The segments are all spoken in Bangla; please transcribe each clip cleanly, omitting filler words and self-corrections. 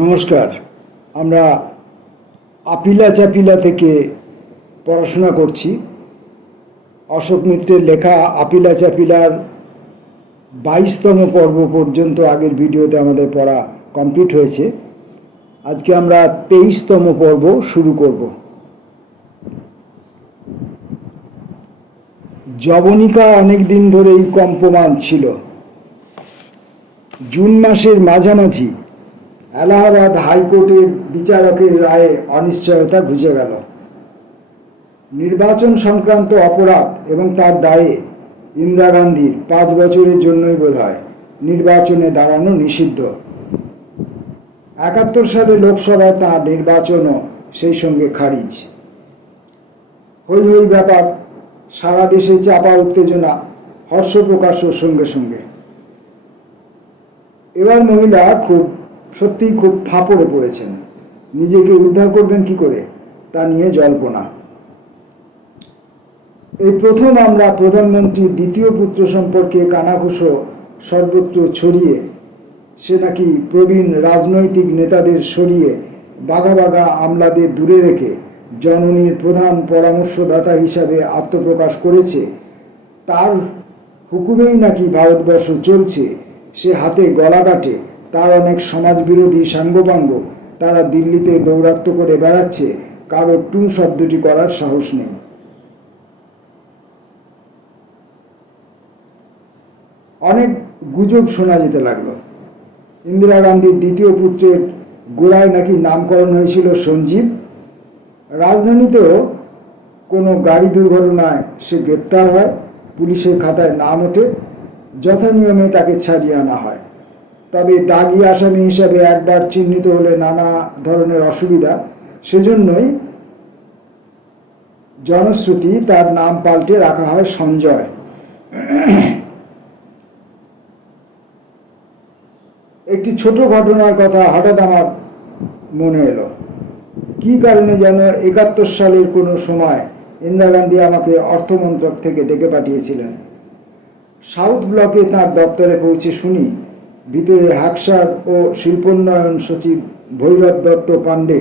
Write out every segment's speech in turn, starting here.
নমস্কার। আমরা আপিলা চাপিলা থেকে পড়াশোনা করছি। অশোক মিত্রের লেখা আপিলা চাপিলার 22তম পর্ব পর্যন্ত আগের ভিডিওতে আমাদের পড়া কমপ্লিট হয়েছে। আজকে আমরা 23তম পর্ব শুরু করব। যবনিকা অনেক দিন ধরেই কম্পমান ছিল। জুন মাসের মাঝামাঝি এলাহাবাদ হাইকোর্টের বিচারকের রায়ে অনিশ্চয়তা ঘুচে গেল। নির্বাচন সংক্রান্ত অপরাধ এবং তার দায়ে ইন্দিরা গান্ধীর 5 বছরের জন্যই বোধহয় নির্বাচনে দাঁড়ানো নিষিদ্ধ। 71 সালে লোকসভায় তাঁর নির্বাচনও সেই সঙ্গে খারিজ। হই হই ব্যাপার, সারা দেশে চাপা উত্তেজনা, হর্ষ প্রকাশও সঙ্গে সঙ্গে। এবার মহিলা সত্যিই খুব ফাঁপড়ে পড়েছেন। নিজেকে উদ্ধার করবেন কি করে তা নিয়ে জল্পনা। এই প্রথম আমরা প্রধানমন্ত্রীর দ্বিতীয় পুত্র সম্পর্কে কানাঘুষো সর্বত্র ছড়িয়ে, সে নাকি প্রবীণ রাজনৈতিক নেতাদের সরিয়ে বাঘা বাঘা আমলাদের দূরে রেখে জননীর প্রধান পরামর্শদাতা হিসাবে আত্মপ্রকাশ করেছে, তার হুকুমেই নাকি ভারতবর্ষ চলছে, সে হাতে গলা কাটে, তার অনেক সমাজবিরোধী সাঙ্গপাঙ্গ তারা দিল্লিতে দৌরাত্ম্য করে বেড়াচ্ছে, কারো টু শব্দটি করার সাহস নেই। অনেক গুজব শোনা যেতে লাগলো। ইন্দিরা গান্ধীর দ্বিতীয় পুত্রের গোড়ায় নাকি নামকরণ হয়েছিল সঞ্জীব। রাজধানীতেও কোনো গাড়ি দুর্ঘটনায় সে গ্রেপ্তার হয়, পুলিশের খাতায় নাম ওঠে, যথানিয়মে তাকে ছাড়িয়ে আনা হয়। তবে দাগি আসামি হিসাবে একবার চিহ্নিত হলে নানা ধরনের অসুবিধা, সেজন্যই জনশ্রুতি তার নাম পাল্টে রাখা হয় সঞ্জয়। একটি ছোট ঘটনার কথা হঠাৎ আমার মনে এলো। কি কারণে যেন 71 সালের কোনো সময় ইন্দিরা গান্ধী আমাকে অর্থমন্ত্রক থেকে ডেকে পাঠিয়েছিলেন। সাউথ ব্লকে তাঁর দপ্তরে পৌঁছে শুনি ভিতরে হাকসার ও শিল্পোন্নয়ন সচিব ভৈরব দত্ত পাণ্ডে,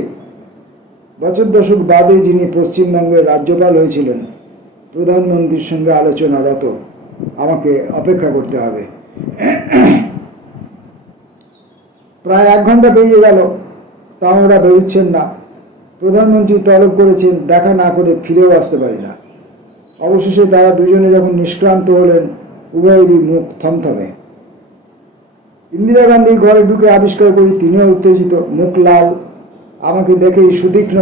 বছর দশক বাদে যিনি পশ্চিমবঙ্গের রাজ্যপাল হয়েছিলেন, প্রধানমন্ত্রীর সঙ্গে আলোচনারত। আমাকে অপেক্ষা করতে হবে। প্রায় 1 ঘন্টা পেরিয়ে গেল, তাও ওরা বেরোচ্ছেন না। প্রধানমন্ত্রী তলব করেছেন, দেখা না করে ফিরেও আসতে পারি না। অবশেষে তারা দুজনে যখন নিষ্ক্রান্ত হলেন, উভয়েরই মুখ থমথমে। ইন্দিরা গান্ধীর ঘরে ঢুকে আবিষ্কার করি তিনিও উত্তেজিত, মুখ লাল। আমাকে দেখেই সুতীক্ষ্ণ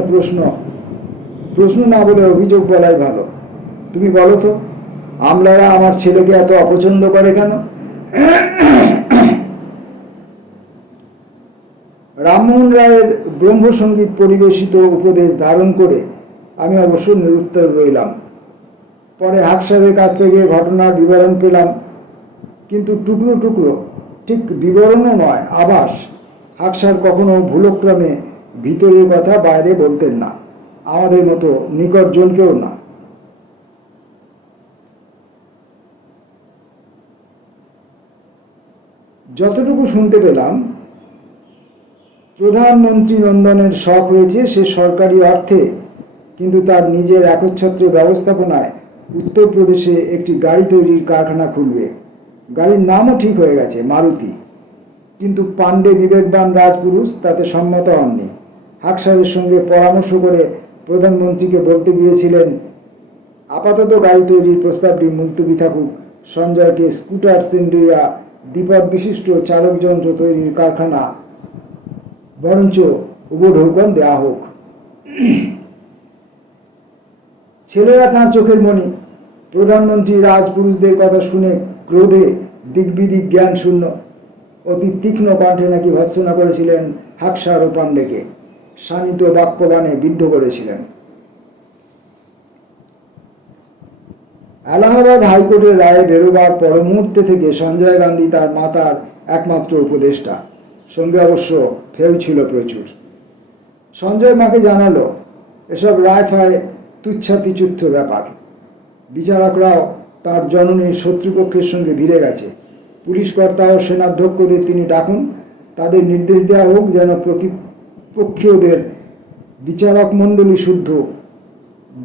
প্রশ্ন না বলে অভিযোগ বলাই ভালো। তুমি বলো তো, আমলারা আমার ছেলেকে এত অপছন্দ করে কেন? রামমোহন রায়ের ব্রহ্মসঙ্গীত পরিবেশিত উপদেশ ধারণ করে আমি অবশ্য নিরুত্তর রইলাম। পরে হাকসারের কাছ থেকে ঘটনার বিবরণ পেলাম, কিন্তু টুকরো টুকরো, ঠিক বিবরণও নয়, আভাস। হাকসার কখনো ভুলক্রমে ভিতরের কথা বাইরে বলতেন না, আমাদের মতো নিকটজনকেও না। যতটুকু শুনতে পেলাম, প্রধানমন্ত্রী নন্দনের শখ হয়েছে সে সরকারি অর্থে, কিন্তু তার নিজের একচ্ছত্র ব্যবস্থাপনায় উত্তরপ্রদেশে একটি গাড়ি তৈরির কারখানা খুলবে। গাড়ির নামও ঠিক হয়ে গেছে, মারুতি। কিন্তু পাণ্ডে বিবেকবান রাজপুরুষ, তাতে সম্মত হননি। হাকসারের সঙ্গে পরামর্শ করে প্রধানমন্ত্রীকে বলতে গিয়েছিলেন, আপাতত গাড়ি তৈরির প্রস্তাবটি মুলতবি থাকুক, সঞ্জয়কে স্কুটার সেন্ড্রিয়া দ্বিপদ বিশিষ্ট চালক যন্ত্র তৈরির কারখানা বরঞ্চ উপঢৌকন দেওয়া হোক। ছেলেরা তাঁর চোখের মণি। প্রধানমন্ত্রী রাজপুরুষদের কথা শুনে ক্রোধে দিগ্বিদিক জ্ঞান শূন্য, অতি তীক্ষ্ণ কণ্ঠে নাকি ভৎসনা করেছিলেন হাকসার ও পাণ্ডেকে, শানিত বাক্যবাণে বিদ্ধ করেছিলেন। এলাহাবাদ হাইকোর্টের রায়ে বেরোবার পর মুহূর্তে থেকে সঞ্জয় গান্ধী তার মাতার একমাত্র উপদেষ্টা, সঙ্গে অবশ্য ফেউ ছিল প্রচুর। সঞ্জয় মাকে জানালো, এসব রায় ফায় তুচ্ছাতিচুচ্ছ ব্যাপার। বিচারকরাও তার জননীর শত্রুপক্ষের সঙ্গে ভিড়ে গেছে। পুলিশ কর্তা ও সেনাধ্যক্ষদের তিনি ডাকুন, তাদের নির্দেশ দেওয়া হোক যেন প্রতিপক্ষীয়দের বিচারক মণ্ডলী শুদ্ধ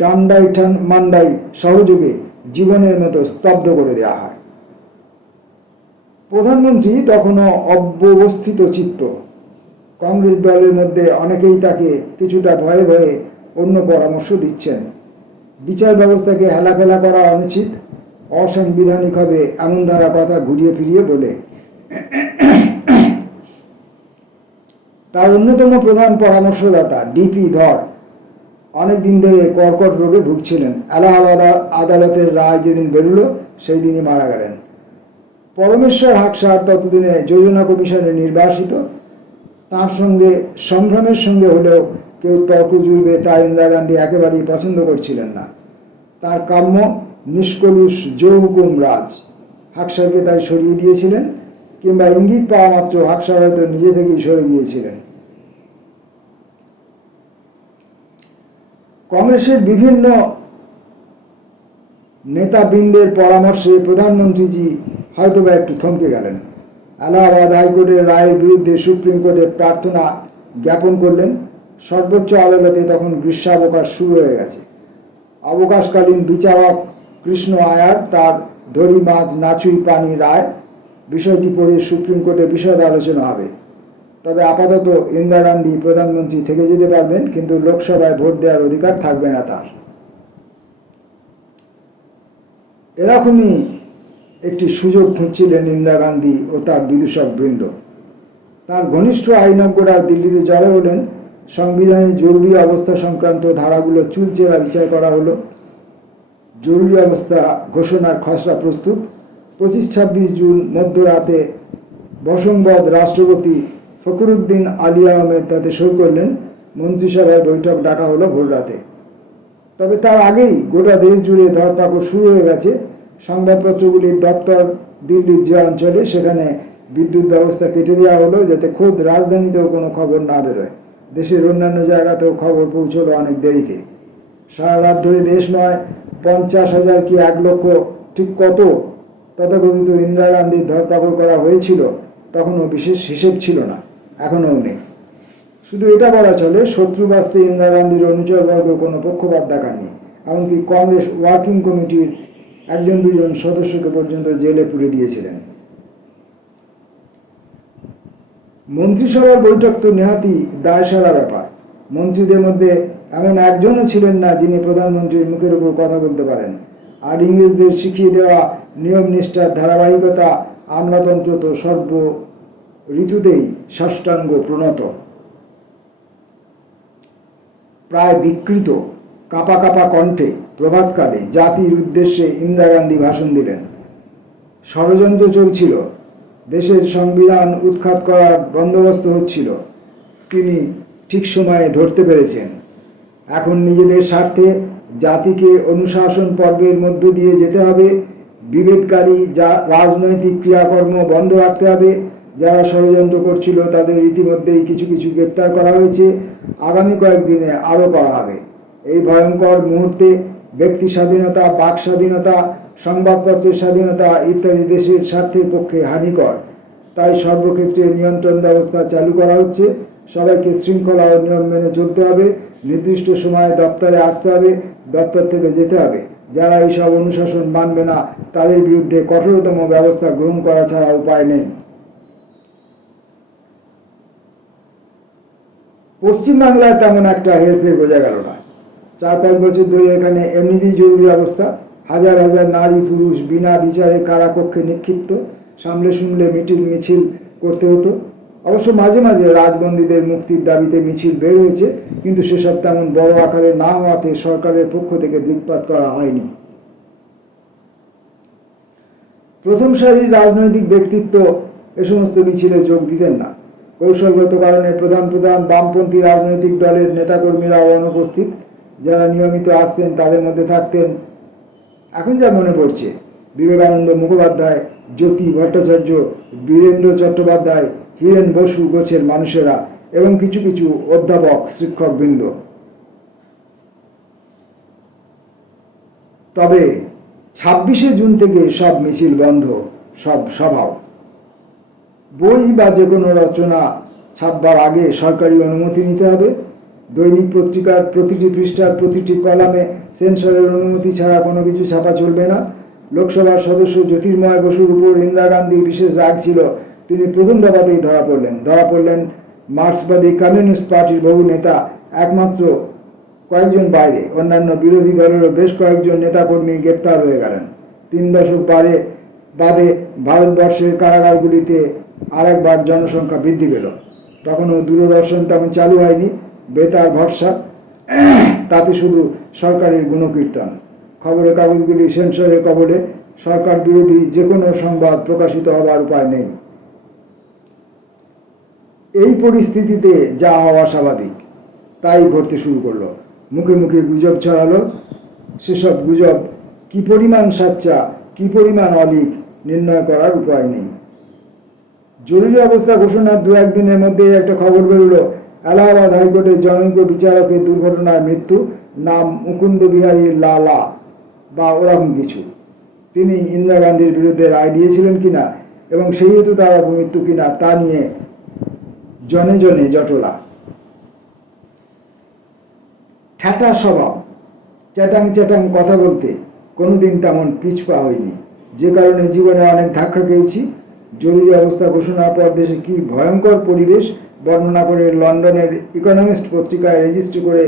ডান্ডাই মান্ডাই সহযোগে জীবনের মতো স্তব্ধ করে দেওয়া হয়। প্রধানমন্ত্রী তখনও অব্যবস্থিত চিত্ত। কংগ্রেস দলের মধ্যে অনেকেই তাকে কিছুটা ভয়ে ভয়ে অন্য পরামর্শ দিচ্ছেন। বিচার ব্যবস্থাকে হেলাফেলা করা অনুচিত, অসাংবিধানিক হবে এমন ধারা কথা ঘুরিয়ে ফিরিয়ে বলে। তার অন্যতম প্রধান পরামর্শদাতা ডিপি ধর অনেকদিন ধরে কর্কট রোগে ভুগছিলেন। এলাহাবাদ আদালতের রায় যেদিন বেরুলো সেই দিনই মারা গেলেন। পরমেশ্বর হাকসার ততদিনে যোজনা কমিশনে নির্বাসিত। তার সঙ্গে সম্ভ্রমের সঙ্গে হলেও কেউ তর্ক জুড়বে তা ইন্দিরা গান্ধী একেবারেই পছন্দ করছিলেন না। তার কাম্য নিষ্কলুষ জোহুকুম রাজ। হাকসারকে তাই সরিয়ে দিয়েছিলেন, কিংবা ইঙ্গিত পাওয়া মাত্র হাকসার হয়তো নিজে থেকেই সরে গিয়েছিলেন। কংগ্রেসের বিভিন্ন নেতাবৃন্দের পরামর্শে প্রধানমন্ত্রীজি হয়তোবা একটু থমকে গেলেন। এলাহাবাদ হাইকোর্টের রায়ের বিরুদ্ধে সুপ্রিম কোর্টে প্রার্থনা জ্ঞাপন করলেন। সর্বোচ্চ আদালতে তখন গ্রীষ্মাবকাশ শুরু হয়ে গেছে। অবকাশকালীন বিচারক কৃষ্ণ আয়ার তার ধরি মাছ নাচুই পানি রায় বিষয়টি পড়ে সুপ্রিম কোর্টে বিশদ আলোচনা হবে। তবে আপাতত ইন্দিরা গান্ধী প্রধানমন্ত্রী থেকে যেতে পারবেন, কিন্তু লোকসভায় ভোট দেওয়ার অধিকার থাকবে না তার। এরকমই একটি সুযোগ খুঁজছিলেন ইন্দিরা গান্ধী ও তার বিদূষক বৃন্দ। তার ঘনিষ্ঠ আইনজ্ঞরা দিল্লিতে জড়ো হলেন। সংবিধানে জরুরি অবস্থা সংক্রান্ত ধারাগুলো চুলচেরা বিচার করা হলো। জরুরি অবস্থা ঘোষণার খসড়া প্রস্তুত। 25-26 জুন মধ্যরাতে বসংবদ রাষ্ট্রপতি ফখরুদ্দিন আলী আহমেদ তাতে সই করলেন। মন্ত্রিসভার বৈঠক ডাকা হলো ভোর রাতে। তবে তার আগেই গোটা দেশ জুড়ে ধরপাকড় শুরু হয়ে গেছে। সংবাদপত্রগুলির দপ্তর দিল্লির যে অঞ্চলে, সেখানে বিদ্যুৎ ব্যবস্থা কেটে দেওয়া হলো যাতে খোদ রাজধানীতেও কোনো খবর না বেরোয়। দেশের অন্যান্য জায়গাতেও খবর পৌঁছলো অনেক দেরিতে। সারা রাত ধরে দেশ নয় 50,000 কি 1 লক্ষ ঠিক কত তথাকথিত ইন্দিরা গান্ধীর ধরপাকড় করা হয়েছিল তখনও বিশেষ হিসেব ছিল না, এখনও নেই। শুধু এটা বলা চলে, শত্রু বাঁচতে ইন্দিরা গান্ধীর অনুচরবর্গ কোনো পক্ষপাত দেখাননি। এমনকি কংগ্রেস ওয়ার্কিং কমিটির 1-2 সদস্যকে পর্যন্ত জেলে পুরে দিয়েছিলেন। মন্ত্রিসভার বৈঠক তো নেহাতি দায়সারা ব্যাপার। মন্ত্রীদের মধ্যে এমন একজনও ছিলেন না যিনি প্রধানমন্ত্রীর মুখের উপর কথা বলতে পারেন। আর ইংরেজদের শিখিয়ে দেওয়া নিয়ম নিষ্ঠার ধারাবাহিকতা আমলাতন্ত্র তো সর্ব ঋতুতেই সাষ্টাঙ্গ প্রণত। প্রায় বিকৃত কাঁপা কাঁপা কণ্ঠে প্রভাতকালে জাতির উদ্দেশ্যে ইন্দিরা গান্ধী ভাষণ দিলেন। ষড়যন্ত্র চলছিল, দেশের সংবিধান উৎখাত করার বন্দোবস্ত হচ্ছিল। তিনি ঠিক সময়ে ধরতে পেরেছেন। এখন নিজেদের স্বার্থে জাতিকে অনুশাসন পর্বের মধ্য দিয়ে যেতে হবে। বিভেদকারী রাজনৈতিক ক্রিয়াকর্ম বন্ধ রাখতে হবে। যারা ষড়যন্ত্র করছিল তাদের ইতিমধ্যেই কিছু কিছু গ্রেপ্তার করা হয়েছে, আগামী কয়েকদিনে আরও করা হবে। এই ভয়ঙ্কর মুহূর্তে ব্যক্তি স্বাধীনতা, বাক স্বাধীনতা, সংবাদপত্রের স্বাধীনতা ইত্যাদি দেশের স্বার্থের পক্ষে হানিকর। তাই সর্বক্ষেত্রে নিয়ন্ত্রণ ব্যবস্থা চালু করা হচ্ছে। সবাইকে শৃঙ্খলা ও নিয়ম মেনে চলতে হবে। নির্দিষ্ট সময়ে দপ্তরে আসতে হবে, দপ্তর থেকে যেতে হবে। যারা এইসব অনুশাসন মানবে না তাদের বিরুদ্ধে কঠোরতম ব্যবস্থা গ্রহণ করা ছাড়া উপায় নেই। পশ্চিমবাংলায় তেমন একটা হেরফের বোঝা গেল না। 4-5 বছর ধরে এখানে এমনিতেই জরুরি অবস্থা। হাজার হাজার নারী পুরুষ বিনা বিচারে কারাকক্ষে নিক্ষিপ্ত। সামলে সুমলে মিছিল করতে হতো। অবশ্য মাঝে মাঝে রাজবন্দীদের মুক্তির দাবিতে মিছিল বের হয়েছে, কিন্তু সেসব তেমন বড় আকারে না হওয়াতে সরকারের পক্ষ থেকে দৃকপাত করা হয়নি। প্রথম সারির রাজনৈতিক ব্যক্তিত্ব এ সমস্ত মিছিলে যোগ দিতেন না। কৌশলগত কারণে প্রধান বামপন্থী রাজনৈতিক দলের নেতাকর্মীরা অনুপস্থিত। যারা নিয়মিত আসতেন তাদের মধ্যে থাকতেন, এখন যা মনে পড়ছে, বিবেকানন্দ মুখোপাধ্যায়, জ্যোতি ভট্টাচার্য, বীরেন্দ্র চট্টোপাধ্যায়, হীরেন বসু গোছের মানুষেরা এবং কিছু কিছু অধ্যাপক শিক্ষকবৃন্দ। তবে 26শে জুন থেকে সব মিছিল বন্ধ, সব সভাও। বই বা যে কোনো রচনা ছাপবার আগে সরকারি অনুমতি নিতে হবে। দৈনিক পত্রিকার প্রতিটি পৃষ্ঠার প্রতিটি কলামে সেন্সরের অনুমতি ছাড়া কোনো কিছু ছাপা চলবে না। লোকসভার সদস্য জ্যোতির্ময় বসুর উপর ইন্দিরা গান্ধীর বিশেষ রাগ ছিল। তিনি প্রথম দফাতেই ধরা পড়লেন মার্ক্সবাদী কমিউনিস্ট পার্টির বহু নেতা, একমাত্র কয়েকজন বাইরে। অন্যান্য বিরোধী দলেরও বেশ কয়েকজন নেতাকর্মী গ্রেপ্তার হয়ে গেলেন। 3 দশক বাদে ভারতবর্ষের কারাগারগুলিতে আরেকবার জনসংখ্যা বৃদ্ধি পেল। তখনও দূরদর্শন তেমন চালু হয়নি। বেতার ভরসা, তাতে শুধু সরকারের গুণকীর্তন। খবরের কাগজগুলি সেন্সরের কবলে। সরকার বিরোধী যে কোনো সংবাদ প্রকাশিত হবার উপায় নেই। এই পরিস্থিতিতে যা হওয়া স্বাভাবিক তাই ঘটতে শুরু করলো। মুখে মুখে গুজব ছড়ালো। সেসব গুজব কি পরিমাণ সাচ্চা, কি পরিমাণ অলিক নির্ণয় করার উপায় নেই। জরুরি অবস্থা ঘোষণার 2-1 দিনের মধ্যে একটা খবর বেরোলো, এলাহাবাদ হাইকোর্টের জনৈক বিচারকের দুর্ঘটনায় মৃত্যু, নাম মুকুন্দ বিহারী লালা বা ওরকম কিছু। তিনি ইন্দিরা গান্ধীর বিরুদ্ধে রায় দিয়েছিলেন কিনা এবং সেই হেতু তার অপমৃত্যু কিনা তা নিয়ে জনে জনে জটলা। ঠ্যাটা স্বভাব, চ্যাটাং কথা বলতে কোনোদিন তেমন পিছপা হয়নি, যে কারণে জীবনে অনেক ধাক্কা খেয়েছি। জরুরি অবস্থা ঘোষণার পর দেশে কি ভয়ঙ্কর পরিবেশ বর্ণনা করে লন্ডনের ইকোনমিস্ট পত্রিকায় রেজিস্ট্রি করে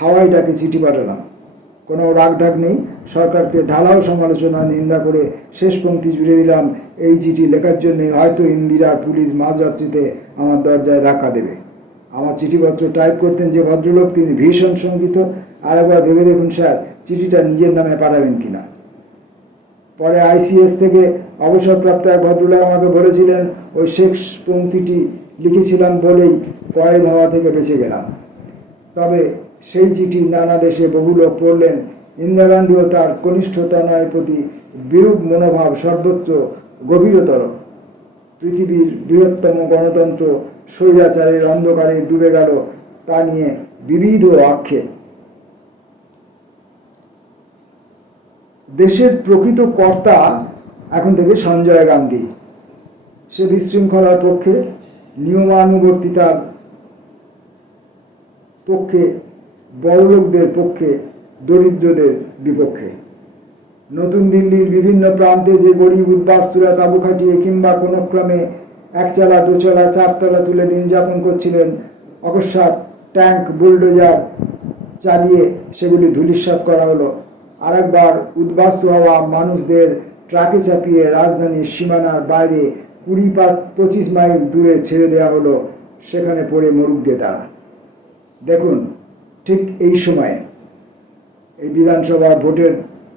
হাওয়াইটাকে চিঠি পাঠালাম। কোনো রাগঢাক নেই। সরকারকে ঢালাও সমালোচনা নিন্দা করে শেষ পংক্তি জুড়ে দিলাম, এই চিঠি লেখার জন্য হয়তো ইন্দিরার পুলিশ মাঝরাত্রিতে আমার দরজায় ধাক্কা দেবে। আমার চিঠিপত্র টাইপ করতেন যে ভদ্রলোক, তিনি ভীষণ শঙ্কিত। আরেকবার ভেবে দেখুন স্যার, চিঠিটা নিজের নামে পাঠাবেন কিনা। পরে ICS থেকে অবসরপ্রাপ্ত এক ভদ্রলোক আমাকে বলেছিলেন, ওই শেষ পংক্তিটি লিখেছিলাম বলেই কয়েদ হওয়া থেকে বেঁচে গেলাম। তবে সেই চিঠি নানা দেশে বহু লোক পড়লেন। ইন্দিরা গান্ধী ও তার কনিষ্ঠ তনয়ের প্রতি বিরূপ মনোভাব সর্বোচ্চ গভীরতর। পৃথিবীর বৃহত্তম গণতন্ত্র স্বৈরাচারের অন্ধকারে ডুবে গেল, তা নিয়ে বিবিধ আক্ষেপ। দেশের প্রকৃত কর্তা এখন থেকে সঞ্জয় গান্ধী। সে বিশৃঙ্খলার পক্ষে, নিয়মানুবর্তিতার পক্ষে, বড়লোকদের পক্ষে, দরিদ্রদের বিপক্ষে। নতুন দিল্লির বিভিন্ন প্রান্তে যে গরিব উদ্বাস্তুরা তাঁবু খাটিয়ে কিংবা কোনো ক্রমে 1 চালা 2 চালা 4 তলা তুলে দিন যাপন করছিলেন, অকস্মাৎ ট্যাঙ্ক বুলডোজার চালিয়ে সেগুলি ধূলিসাৎ করা হলো। আরেকবার উদ্বাস্তু হওয়া মানুষদের ট্রাকে চাপিয়ে রাজধানীর সীমানার বাইরে 20-25 মাইল দূরে ছেড়ে দেওয়া হলো, সেখানে পড়ে মরুক তারা। দেখুন, ঠিক এই সময়ে, এই বিধানসভা ভোটের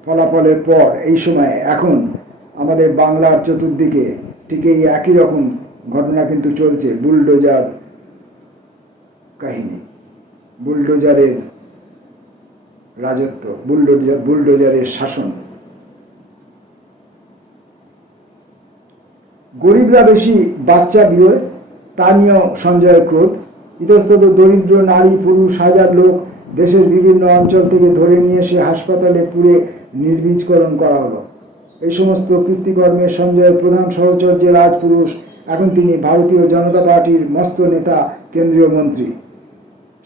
ফলাফলের পর এই সময়ে এখন আমাদের বাংলার চতুর্দিকে ঠিক এই একই রকম ঘটনা কিন্তু চলছে। বুলডোজার কাহিনী, বুলডোজারের রাজত্ব, বুলডোজারের শাসন। গরিবরা বেশি বাচ্চা বিয়ে, তা নিয়েও সঞ্জয়ের ক্রোধ। ইতস্তত দরিদ্র নারী পুরুষ হাজার লোক দেশের বিভিন্ন অঞ্চল থেকে ধরে নিয়ে এসে হাসপাতালে পুড়ে নির্বীজকরণ করা হলো। এই সমস্ত কীর্তিকর্মে সঞ্জয়ের প্রধান সহচর যে রাজপুরুষ, এখন তিনি ভারতীয় জনতা পার্টির মস্ত নেতা, কেন্দ্রীয় মন্ত্রী।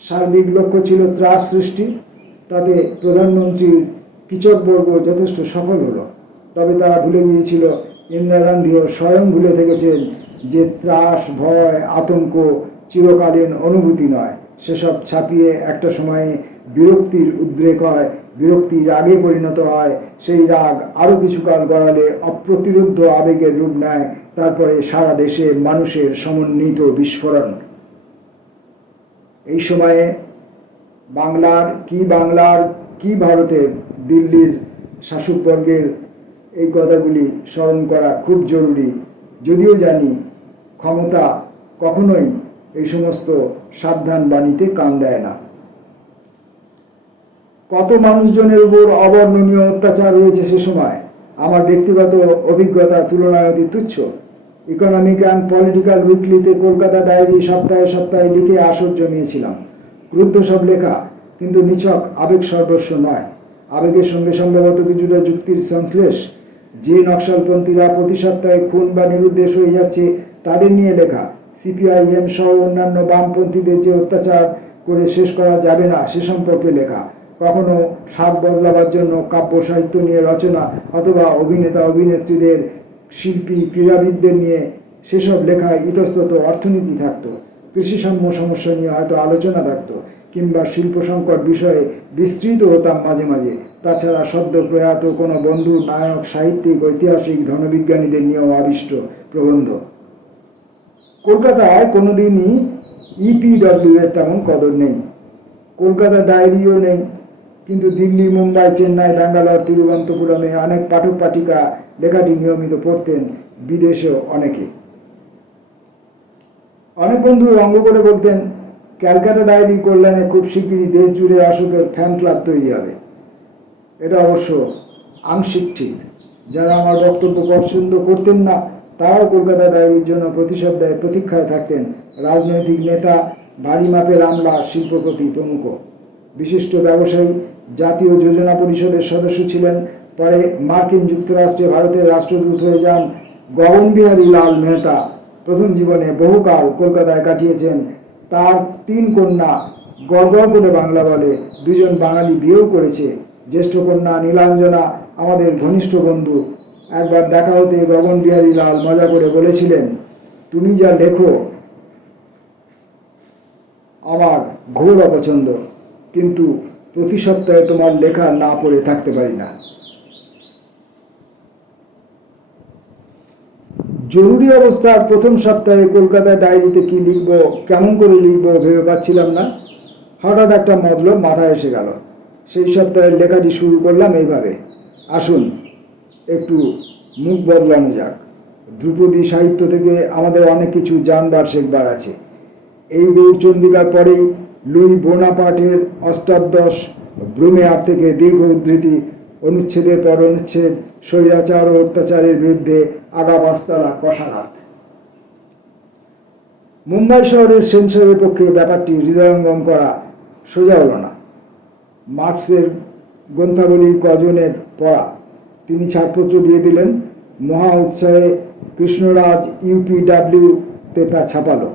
সার্বিক লক্ষ্য ছিল ত্রাস সৃষ্টি, তাতে প্রধানমন্ত্রীর কিচকবর্গ যথেষ্ট সফল হলো। তবে তারা ভুলে গিয়েছিল, ইন্দিরা গান্ধীও স্বয়ং ভুলে থেকেছেন যে ত্রাস, ভয়, আতঙ্ক চিরকালীন অনুভূতি নয়। সেসব ছাপিয়ে একটা সময়ে বিরক্তির উদ্রেক হয়, বিরক্তি রাগে পরিণত হয়, সেই রাগ আরও কিছুকাল গড়ালে অপ্রতিরোধ্য আবেগের রূপ নেয়, তারপরে সারা দেশে মানুষের সমন্বিত বিস্ফোরণ। এই সময়ে বাংলার কি ভারতের, দিল্লির শাসকবর্গের এই কথাগুলি স্মরণ করা খুব জরুরি। যদিও জানি ক্ষমতা কখনোই এই সমস্ত সাবধান বাণীতে কান দেয় না। কত মানুষজনের উপর অবর্ণনীয় অত্যাচার হয়েছে সে সময়, আমার ব্যক্তিগত অভিজ্ঞতা তুলনায় অতি তুচ্ছ। ইকোনমিক অ্যান্ড পলিটিক্যাল উইকলিতে কলকাতা ডায়েরি সপ্তাহে সপ্তাহে লিখে আসর জমিয়েছিলাম। ক্রুদ্ধ সব লেখা, কিন্তু নিছক আবেগ সর্বস্ব নয়। আবেগের সঙ্গে সম্ভবত কিছুটা যুক্তির সংশ্লেষ। যে নকশালপন্থীরা প্রতি সপ্তাহে খুন বা নিরুদ্দেশ হয়ে যাচ্ছে, তাদের নিয়ে লেখা। সিপিআইএম সহ অন্যান্য বামপন্থীদের যে অত্যাচার করে শেষ করা যাবে না সে সম্পর্কে লেখা। কখনো স্বাদ বদলাবার জন্য কাব্য সাহিত্য নিয়ে রচনা, অথবা অভিনেতা অভিনেত্রীদের, শিল্পী ক্রীড়াবিদদের নিয়ে সেসব লেখায় ইতস্তত অর্থনীতি থাকতো, কৃষি সমস্যা নিয়ে হয়তো আলোচনা থাকতো, কিংবা শিল্প সংকট বিষয়ে বিস্তৃত হতাম মাঝে মাঝে। তাছাড়া সদ্য প্রয়াত কোনো বন্ধু, নায়ক, সাহিত্যিক, ঐতিহাসিক, ধনবিজ্ঞানীদের নিয়েও আবিষ্ট প্রবন্ধ। কলকাতায় কোনোদিনই ইপিডব্লিউ এর তেমন কদর নেই, কলকাতা ডায়েরিও নেই, কিন্তু দিল্লি, মুম্বাই, চেন্নাই, ব্যাঙ্গালোর, তিরুবনন্তপুরমে অনেক পাঠক পাঠিকা লেখাটি নিয়মিত পড়তেন, বিদেশেও অনেকে। অনেক বন্ধু অঙ্গ করে বলতেন, ক্যালকাটা ডায়েরির কল্যাণে খুব শিগগিরই দেশ জুড়ে অশোকের ফ্যান ক্লাব তৈরি হবে। এটা অবশ্য আংশিক ঠিক। যারা আমার বক্তব্য পছন্দ করতেন না তারাও কলকাতা ডায়েরির জন্য প্রতি সপ্তাহে প্রতীক্ষায় থাকতেন। রাজনৈতিক নেতা, ভারী মাপের আমলা, শিল্পপতি প্রমুখ। বিশিষ্ট ব্যবসায়ী, জাতীয় যোজনা পরিষদের সদস্য ছিলেন, পরে মার্কিন যুক্তরাষ্ট্রে ভারতের রাষ্ট্রদূত হয়ে যান গগনবিহারী লাল মেহতা। প্রথম জীবনে বহুকাল কলকাতায় কাটিয়েছেন। তার 3 কন্যা, গড়গড় করে বাংলা বলে, 2জন বাঙালি বিয়েও করেছে। জ্যেষ্ঠ কন্যা নীলাঞ্জনা আমাদের ঘনিষ্ঠ বন্ধু। একবার দেখা হতে গগনবিহারী লাল মজা করে বলেছিলেন, তুমি যা লেখো আমার ঘোর অপছন্দ, কিন্তু প্রতি সপ্তাহে তোমার লেখা না পড়ে থাকতে পারি না। জরুরি অবস্থার প্রথম সপ্তাহে কলকাতা ডায়েরিতে কি লিখব, কেমন করে লিখব ভেবে পাচ্ছিলাম না। হঠাৎ একটা মতলব মাথায় এসে গেল। সেই সপ্তাহের লেখাটি শুরু করলাম এইভাবে, আসুন একটু মুখ বদলানো যাক। ধ্রুপদী সাহিত্য থেকে আমাদের অনেক কিছু জানবার শেখবার আছে। এই গৌরচন্দ্রিকার পরেই লুই বোনাপার্টের অষ্টাদশ ব্রুমেয়ার থেকে দীর্ঘ উদ্ধৃতি, অনুচ্ছেদের পর অনুচ্ছেদ, স্বৈরাচার ও অত্যাচারের বিরুদ্ধে আগা পাঁচতলা কষাঘাত। মুম্বাই শহরের সেন্সরের পক্ষে ব্যাপারটি হৃদয়ঙ্গম করা সোজা হলো না। মার্কসের গ্রন্থাবলী কজনের পড়া, তিনি ছাড়পত্র দিয়ে দিলেন। মহা উৎসাহে কৃষ্ণরাজ ইউপিডব্লিউতে তা ছাপালো।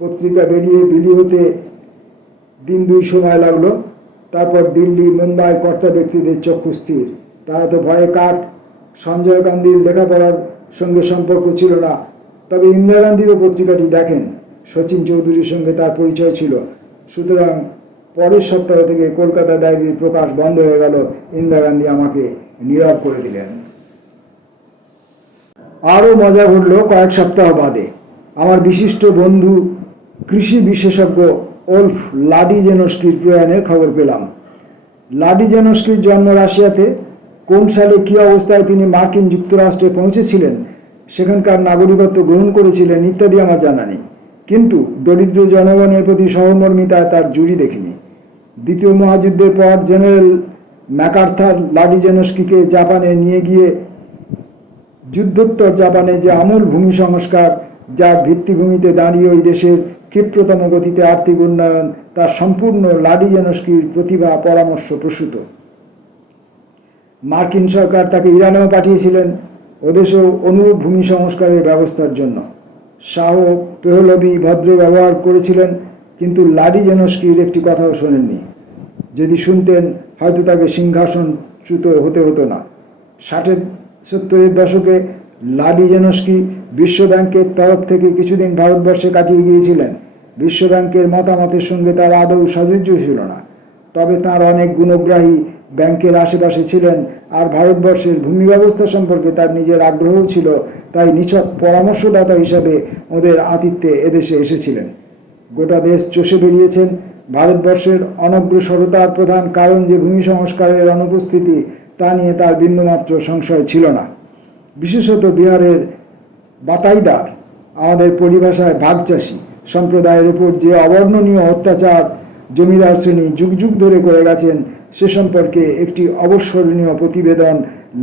পত্রিকা বেরিয়ে বিলি হতে 1-2 সময় লাগলো। তারপর দিল্লি, মুম্বাই কর্তা ব্যক্তিদের চক্ষু স্থির। তারা তো ভয়ে কাঠ। সঞ্জয় গান্ধীর লেখাপড়ার সঙ্গে সম্পর্ক ছিল না, তবে ইন্দিরা গান্ধী তো পত্রিকাটি দেখেন। শচীন চৌধুরীর সঙ্গে তার পরিচয় ছিল। সুতরাং পরের সপ্তাহ থেকে কলকাতা ডায়েরির প্রকাশ বন্ধ হয়ে গেল। ইন্দিরা গান্ধী আমাকে নীরব করে দিলেন। আরও মজা ঘটল কয়েক সপ্তাহ বাদে। আমার বিশিষ্ট বন্ধু, কৃষি বিশেষজ্ঞ ওলফ লাডিজেনস্কির প্রয়াণের খবর পেলাম। লাডিজেনস্কির জন্ম রাশিয়াতে। কোন সালে কী অবস্থায় তিনি মার্কিন যুক্তরাষ্ট্রে পৌঁছেছিলেন, সেখানকার নাগরিকত্ব গ্রহণ করেছিলেন ইত্যাদি আমার জানা নেই। কিন্তু দরিদ্র জনগণের প্রতি সহমর্মিতায় তার জুড়ি দেখিনি। দ্বিতীয় মহাযুদ্ধের পর জেনারেল ম্যাকার্থার লাডিজেনস্কিকে জাপানে নিয়ে গিয়ে যুদ্ধোত্তর জাপানে যে আমূল ভূমি সংস্কার, যার ভিত্তিভূমিতে দাঁড়িয়ে ওই দেশের ক্ষিপ্রতম গতিতে আর্থিক উন্নয়ন, তার সম্পূর্ণ লাডিজেনস্কির প্রতিভা পরামর্শ প্রসূত। মার্কিন সরকার তাকে ইরানেও পাঠিয়েছিলেন, ওদেশেও অনুরূপ ভূমি সংস্কারের ব্যবস্থার জন্য। শাহ পেহলভি ভদ্র ব্যবহার করেছিলেন, কিন্তু লাডিজেনস্কির একটি কথাও শোনেননি। যদি শুনতেন হয়তো তাকে সিংহাসনচ্যুত হতে হতো না। 60-70-এর দশকে লাডিজেনস্কি বিশ্বব্যাংকের তরফ থেকে কিছুদিন ভারতবর্ষে কাটিয়ে গিয়েছিলেন। বিশ্বব্যাংকের মতামতের সঙ্গে তার আদৌ সাযুজ্য ছিল না, তবে তার অনেক গুণগ্রাহী ব্যাংকের আশেপাশে ছিলেন, আর ভারতবর্ষের ভূমি ব্যবস্থা সম্পর্কে তার নিজের আগ্রহ ছিল। তাই নিছক পরামর্শদাতা হিসাবে ওদের আতিথ্যে এদেশে এসেছিলেন। গোটা দেশ চষে বেরিয়েছেন। ভারতবর্ষের অনগ্রসরতার প্রধান কারণ যে ভূমি সংস্কারের অনুপস্থিতি, তা নিয়ে তার বিন্দুমাত্র সংশয় ছিল না। বিশেষত বিহারের বাতাইদার, আমাদের পরিভাষায় ভাগচাষী সম্প্রদায়ের উপর যে অবর্ণনীয় অত্যাচার জমিদার শ্রেণী যুগ যুগ ধরে করে গেছেন, সে সম্পর্কে একটি অবস্মরণীয় প্রতিবেদন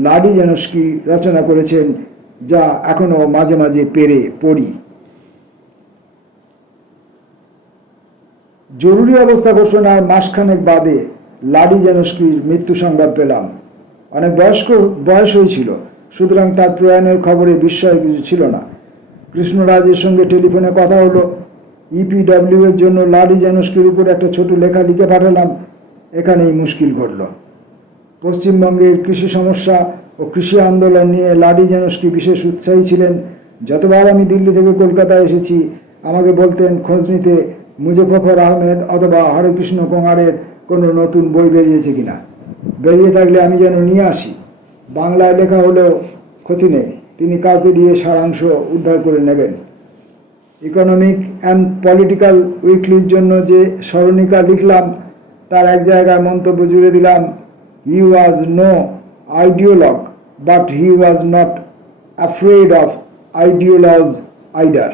লাডিজেনস্কি রচনা করেছেন, যা এখনও মাঝে মাঝে পড়ি। জরুরি অবস্থা ঘোষণার মাসখানেক বাদে লাডিজেনস্কির মৃত্যু সংবাদ পেলাম। অনেক বয়স হয়েছিল, সুতরাং তার প্রয়াণের খবরে বিস্ময়ের কিছু ছিল না। কৃষ্ণরাজের সঙ্গে টেলিফোনে কথা হলো। ইপিডব্লিউ এর জন্য লাডি জানুস্কির উপর একটা ছোট লেখা লিখে পাঠালাম। এখানেই মুশকিল ঘটল। পশ্চিমবঙ্গের কৃষি সমস্যা ও কৃষি আন্দোলন নিয়ে লাডি জানুস্কি বিশেষ উৎসাহী ছিলেন। যতবার আমি দিল্লি থেকে কলকাতায় এসেছি আমাকে বলতেন খোঁজ নিতে মুজফফর আহমেদ অথবা হরেকৃষ্ণ কোঙারের কোনো নতুন বই বেরিয়েছে কিনা। বেরিয়ে থাকলে আমি যেন নিয়ে আসি। বাংলায় লেখা হলেও ক্ষতি নেই, তিনি কাউকে দিয়ে সারাংশ উদ্ধার করে নেবেন। ইকোনমিক অ্যান্ড পলিটিক্যাল উইকলির জন্য যে স্মরণিকা লিখলাম তার এক জায়গায় মন্তব্য জুড়ে দিলাম, he was no ideologue but he was not afraid of ideologues either.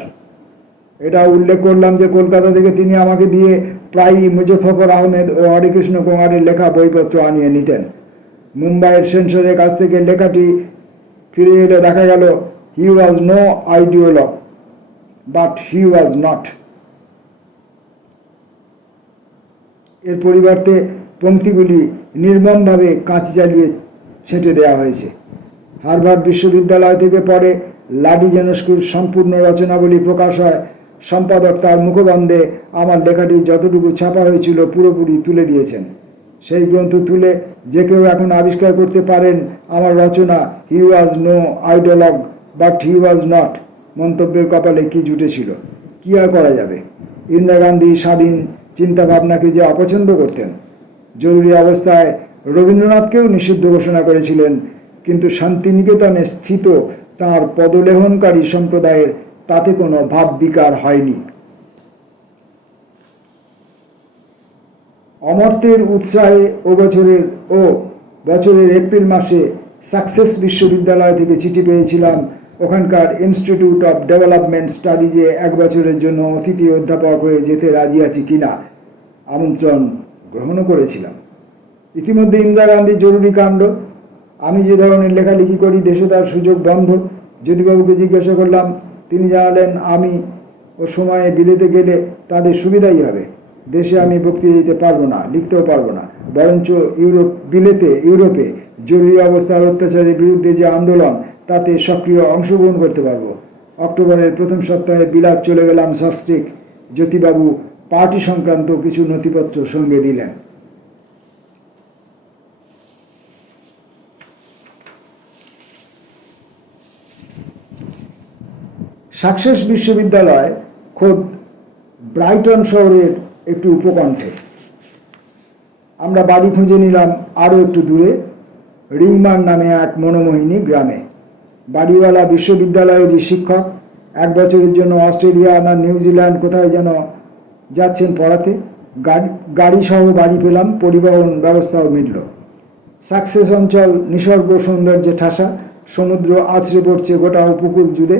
এটা উল্লেখ করলাম যে কলকাতা থেকে তিনি আমাকে দিয়ে প্রায়ই মুজফফর আহমেদ ও হরেকৃষ্ণ কোঙারের লেখা বইপত্র আনিয়ে নিতেন। মুম্বাইয়ের সেন্সরের কাছ থেকে লেখাটি ফিরে এলে দেখা গেল he was no ideologue but he was not. এর পরিবর্তে পংক্তিগুলি নির্মমভাবে কাঁচি চালিয়ে ছেঁটে দেওয়া হয়েছে। হার্ভার্ড বিশ্ববিদ্যালয় থেকে পরে লাডি জানুস্কির সম্পূর্ণ রচনাবলী প্রকাশ হয়। সম্পাদক তার মুখবন্ধে আমার লেখাটি যতটুকু ছাপা হয়েছিল পুরোপুরি তুলে দিয়েছেন। সেই গ্রন্থ তুলে যে কেউ এখন আবিষ্কার করতে পারেন আমার রচনা he was no ideologue but he was not মন্তব্যের কপালে কি জুটেছিল। কি আর করা যাবে। ইন্দিরা গান্ধী স্বাধীন চিন্তাভাবনাকে যে অপছন্দ করতেন। জরুরি অবস্থায় রবীন্দ্রনাথকেও নিষিদ্ধ ঘোষণা করেছিলেন, কিন্তু শান্তিনিকেতনে স্থিত তাঁর পদলেহনকারী সম্প্রদায়ের তাতে কোনো ভাব বিকার হয়নি। অমর্ত্যের উৎসাহে বছরের এপ্রিল মাসে সাকসেস বিশ্ববিদ্যালয় থেকে চিঠি পেয়েছিলাম। ওখানকার ইনস্টিটিউট অফ ডেভেলপমেন্ট স্টাডিজে 1 বছরের জন্য অতিথি অধ্যাপক হয়ে যেতে রাজি আছি কিনা। আমন্ত্রণ গ্রহণও করেছিলাম। ইতিমধ্যে ইন্দিরা গান্ধীর জরুরি কাণ্ড। আমি যে ধরনের লেখালেখি করি দেশে তার সুযোগ বন্ধ। জ্যোতিবাবুকে জিজ্ঞাসা করলাম, তিনি জানালেন আমি ও সময়ে বিলেতে গেলে তাদের সুবিধাই হবে। দেশে আমি বক্তৃতা দিতে পারবো না, লিখতেও পারবো না, বরঞ্চ ইউরোপে জরুরি অবস্থার অত্যাচারের বিরুদ্ধে যে আন্দোলন তাতে সক্রিয় অংশগ্রহণ করতে পারবো। অক্টোবরের প্রথম সপ্তাহে বিলাত চলে গেলাম সস্ত্রীক। জ্যোতিবাবু পার্টি সংক্রান্ত কিছু নথিপত্র সঙ্গে দিলেন। সাকসেস বিশ্ববিদ্যালয় খোদ ব্রাইটন শহরের একটু উপকণ্ঠে। আমরা বাড়ি খুঁজে নিলাম আরও একটু দূরে রিংমার নামে এক মনোমোহিনী গ্রামে। বাড়িওয়ালা বিশ্ববিদ্যালয়েরই শিক্ষক। 1 বছরের জন্য অস্ট্রেলিয়া না নিউজিল্যান্ড কোথায় যেন যাচ্ছেন পড়াতে। গাড়ি সহ বাড়ি পেলাম, পরিবহন ব্যবস্থাও মিলল। সাকসেস অঞ্চল নিসর্গ সৌন্দর্যে ঠাসা। সমুদ্র আছড়ে পড়ছে গোটা উপকূল জুড়ে।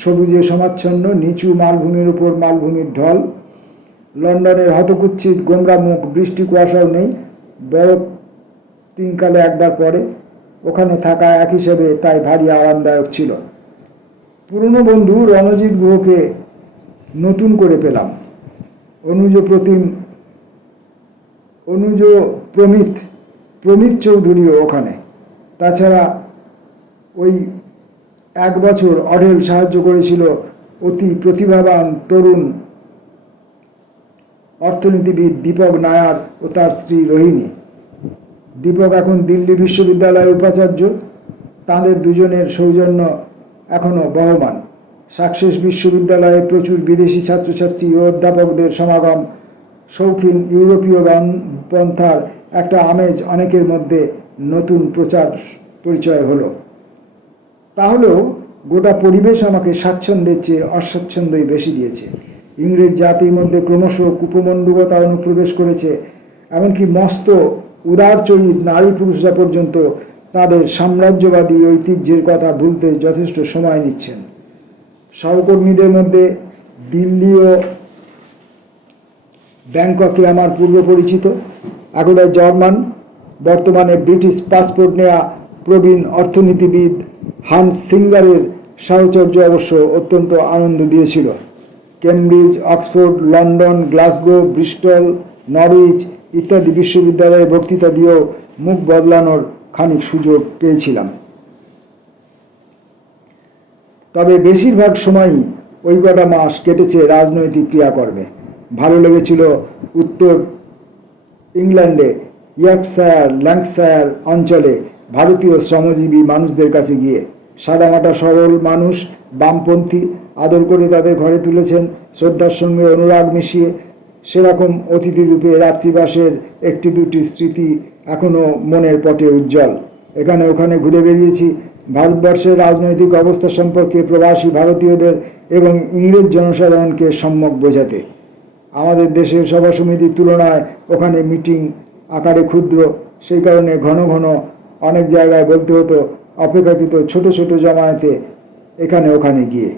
সবুজে সমাচ্ছন্ন নিচু মালভূমির উপর মালভূমির ঢল। লন্ডনের হতকুচ্ছিত গোমরা মুখ, বৃষ্টি কুয়াশাও নেই। বরফ 3 কালে একবার পড়ে। ওখানে থাকা এক হিসেবে তাই ভারী আরামদায়ক ছিল। পুরনো বন্ধু রণজিৎ গুহকে নতুন করে পেলাম। প্রমিত চৌধুরীও ওখানে। তাছাড়া ওই 1 বছর অঢেল সাহায্য করেছিল অতি প্রতিভাবান তরুণ অর্থনীতিবিদ দীপক নায়ার ও তার স্ত্রী রোহিণী। দীপক এখন দিল্লি বিশ্ববিদ্যালয়ের উপাচার্য। তাঁদের দুজনের সৌজন্য এখনও বহমান। সাকসেস বিশ্ববিদ্যালয়ে প্রচুর বিদেশি ছাত্রছাত্রী ও অধ্যাপকদের সমাগম। শৌখিন ইউরোপীয় পন্থার একটা আমেজ অনেকের মধ্যে নতুন পরিচয় হলো। তাহলেও গোটা পরিবেশ আমাকে স্বাচ্ছন্দ্যের চেয়ে অস্বাচ্ছন্দ্যই বেশি দিয়েছে। ইংরেজ জাতির মধ্যে ক্রমশ কুপমণ্ডুকতা অনুপ্রবেশ করেছে। এমনকি মস্ত উদারচরিত নারী পুরুষরা পর্যন্ত তাদের সাম্রাজ্যবাদী ঐতিহ্যের কথা ভুলতে যথেষ্ট সময় নিচ্ছেন। সহকর্মীদের মধ্যে দিল্লি ও ব্যাংককে আমার পূর্ব পরিচিত একদা জার্মান, বর্তমানে ব্রিটিশ পাসপোর্ট নেওয়া প্রবীণ অর্থনীতিবিদ হান্স সিঙ্গারের সাহচর্য অবশ্য অত্যন্ত আনন্দ দিয়েছিল। Cambridge, Oxford, London, Glasgow, Bristol, Norwich ইত্যাদি বিশ্ববিদ্যালয়ে বক্তৃতা দিয়েও মুখ বদলানোর খানিক সুযোগ পেয়েছিলাম। তবে বেশিরভাগ সময়ই ওই কটা মাস কেটেছে রাজনৈতিক ক্রিয়াকর্মে। ভালো লেগেছিল উত্তর ইংল্যান্ডে ইয়র্কশায়ার ল্যাঙ্কাশায়ার অঞ্চলে ভারতীয় শ্রমজীবী মানুষদের কাছে গিয়ে। সাদামাটা সরল মানুষ, বামপন্থী, আদর করে তাদের ঘরে তুলেছেন শ্রদ্ধার সঙ্গে অনুরাগ মিশিয়ে। সেরকম অতিথিরূপে রাত্রিবাসের একটি দুটি স্মৃতি এখনও মনের পটে উজ্জ্বল। এখানে ওখানে ঘুরে বেরিয়েছি ভারতবর্ষের রাজনৈতিক অবস্থা সম্পর্কে প্রবাসী ভারতীয়দের এবং ইংরেজ জনসাধারণকে সম্যক বোঝাতে। আমাদের দেশের সভা সমিতির তুলনায় ওখানে মিটিং আকারে ক্ষুদ্র, সেই কারণে ঘন ঘন অনেক জায়গায় বলতে হতো অপেক্ষাকৃত ছোট ছোট জমায়েতে এখানে ওখানে গিয়ে।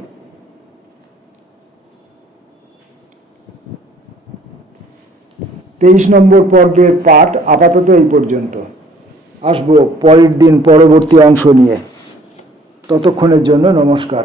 23 নম্বর পর্বের পাঠ আপাতত এই পর্যন্ত। আসবো পরের দিন পরবর্তী অংশ নিয়ে। ততক্ষণের জন্য নমস্কার।